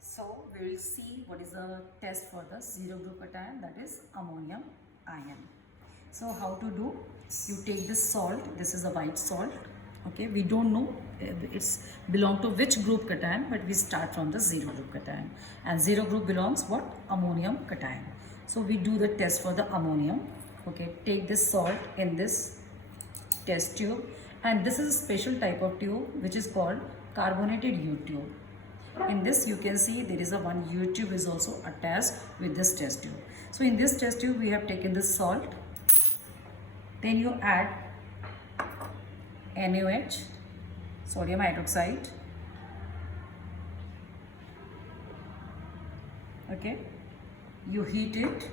So we will see what is the test for the zero group cation, that is ammonium ion. So how to do? You take this salt, this is a white salt. Okay, we don't know it's belong to which group cation, but we start from the zero group cation. And zero group belongs what? Ammonium cation. So we do the test for the ammonium. Okay, take this salt in this test tube, and this is a special type of tube which is called carbonated U tube. In this you can see there is a one U tube is also attached with this test tube. So in this test tube we have taken this salt, then you add NaOH, sodium hydroxide. Okay, you heat it,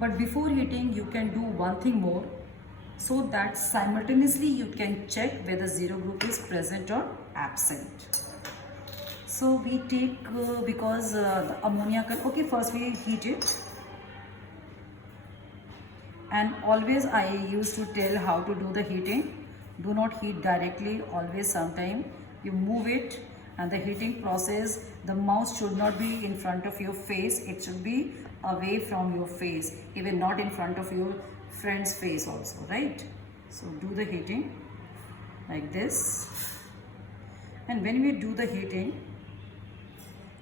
but before heating you can do one thing more, so that simultaneously you can check whether zero group is present or absent. So we take because the ammonia okay, first we heat it, and always I used to tell how to do the heating. Do not heat directly, always sometime you move it, and the heating process, the mouse should not be in front of your face, it should be away from your face, even not in front of your friend's face also, right? So do the heating like this, and when we do the heating,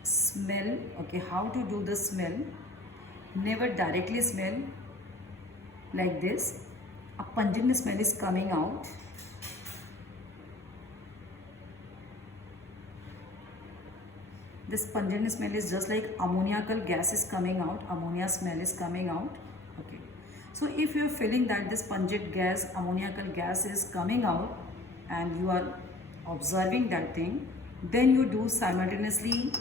smell. Okay, how to do the smell? Never directly smell like this. A pungent smell is coming out. This pungent smell is just like ammoniacal gas is coming out, ammonia smell is coming out. Okay, so if you are feeling that this pungent gas, ammoniacal gas is coming out, and you are observing that thing, then you do simultaneously,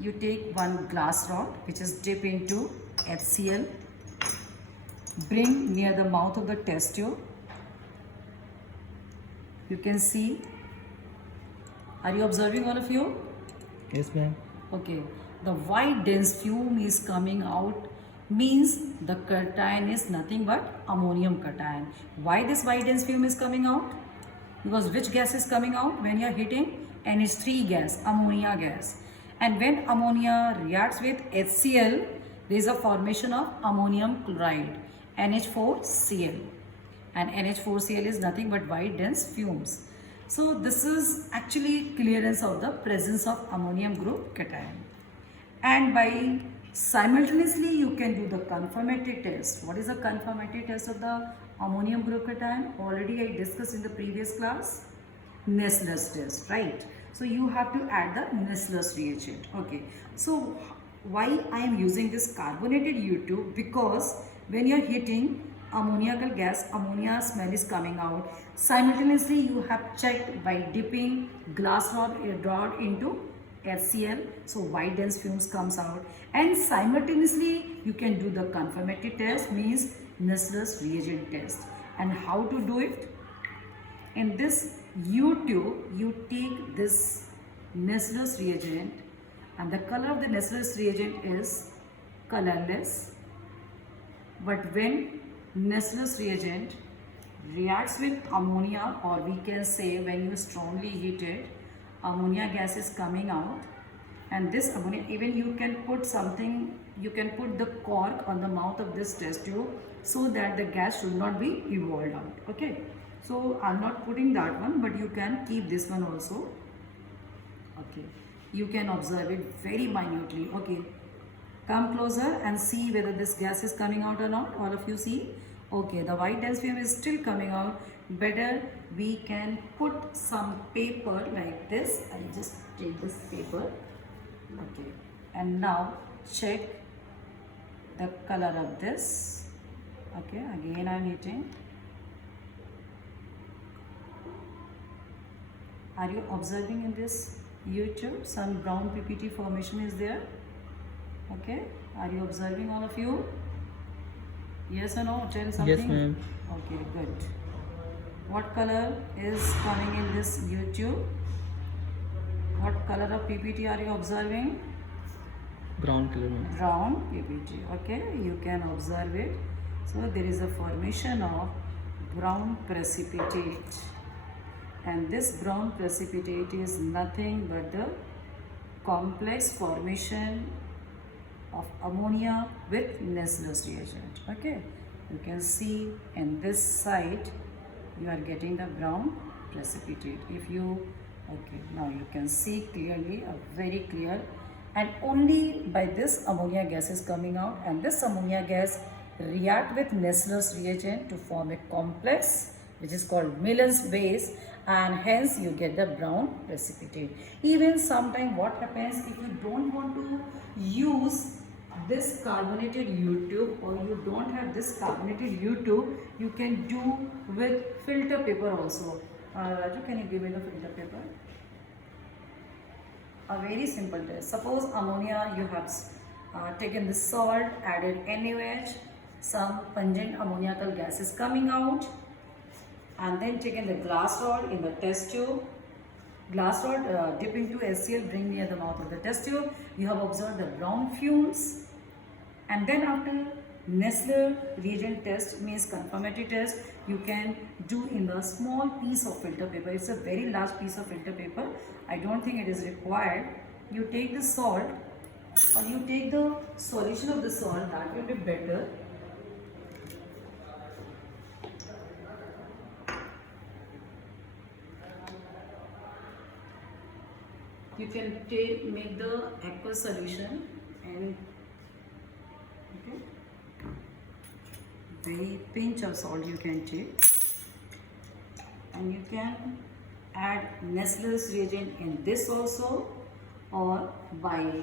you take one glass rod which is dip into HCl, bring near the mouth of the test tube. You can see, are you observing, all of you? Yes, ma'am. Okay, the white dense fume is coming out, means the cation is nothing but ammonium cation. Why this white dense fume is coming out? Because which gas is coming out when you are heating? NH3 gas, ammonia gas. And when ammonia reacts with HCl, there is a formation of ammonium chloride, NH4Cl. And NH4Cl is nothing but white dense fumes. So this is actually clearance of the presence of ammonium group cation. And by simultaneously you can do the confirmatory test. What is the confirmatory test of the ammonium group cation? Already I discussed in the previous class. Nessler's test, right? So you have to add the Nessler's reagent. Okay, so why I am using this carbonated U tube? Because when you are heating ammoniacal gas, ammonia smell is coming out. Simultaneously you have checked by dipping glass rod into HCl, so white dense fumes comes out, and simultaneously you can do the confirmatory test, means Nessler's reagent test. And how to do it? In this U tube, you take this Nessler's reagent, and the color of the Nessler's reagent is colorless. But when Nessler's reagent reacts with ammonia, or we can say when you strongly heat it, ammonia gas is coming out, and this ammonia, even you can put something, you can put the cork on the mouth of this test tube so that the gas should not be evolved out. Okay, so I'm not putting that one, but you can keep this one also. Okay, you can observe it very minutely. Okay, come closer and see whether this gas is coming out or not. All of you see? Okay, the white dense fume is still coming out. Better we can put some paper like this. I'll just take this paper. Okay, and now check the color of this. Okay, again I'm heating. Are you observing in this U tube some brown PPT formation is there? Okay, are you observing, all of you? Yes or no? Tell something. Yes, ma'am. Okay, good. What color is coming in this U tube? What color of PPT are you observing? Brown color, ma'am. Brown PPT. Okay, you can observe it. So there is a formation of brown precipitate, and this brown precipitate is nothing but the complex formation of ammonia with Nessler's reagent. Okay, you can see in this side you are getting the brown precipitate. If you, okay, now you can see clearly, very clear, and only by this ammonia gas is coming out, and this ammonia gas react with Nessler's reagent to form a complex which is called Millen's base, and hence you get the brown precipitate. Even sometime what happens, if you don't want to use this carbonated U-tube, or you don't have this carbonated U-tube, you can do with filter paper also. Raju, can you give me the filter paper? A very simple test. Suppose ammonia, you have taken the salt, added NaOH, some pungent ammoniacal gas is coming out, and then taken the glass rod in the test tube. Glass rod dip into HCl, bring near the mouth of the test tube. You have observed the brown fumes, and then after Nessler reagent test, means confirmatory test, you can do in the small piece of filter paper. It's a very large piece of filter paper. I don't think it is required. You take the salt, or you take the solution of the salt, that will be better. You can make the aqueous solution, and okay, very pinch of salt you can take, and you can add Nessler's reagent in this also, or by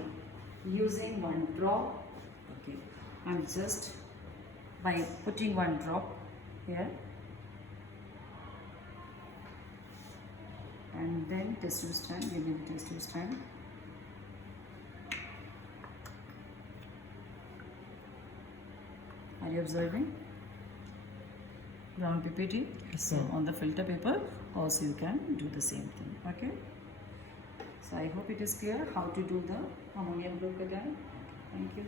using one drop. Okay, I'm just by putting one drop here, and then test tube stand, give me the test tube stand. Are you observing? Brown PPT. Yes, So sir. on the filter paper also you can do the same thing. Okay. So I hope it is clear how to do the ammonium glucose. Thank you.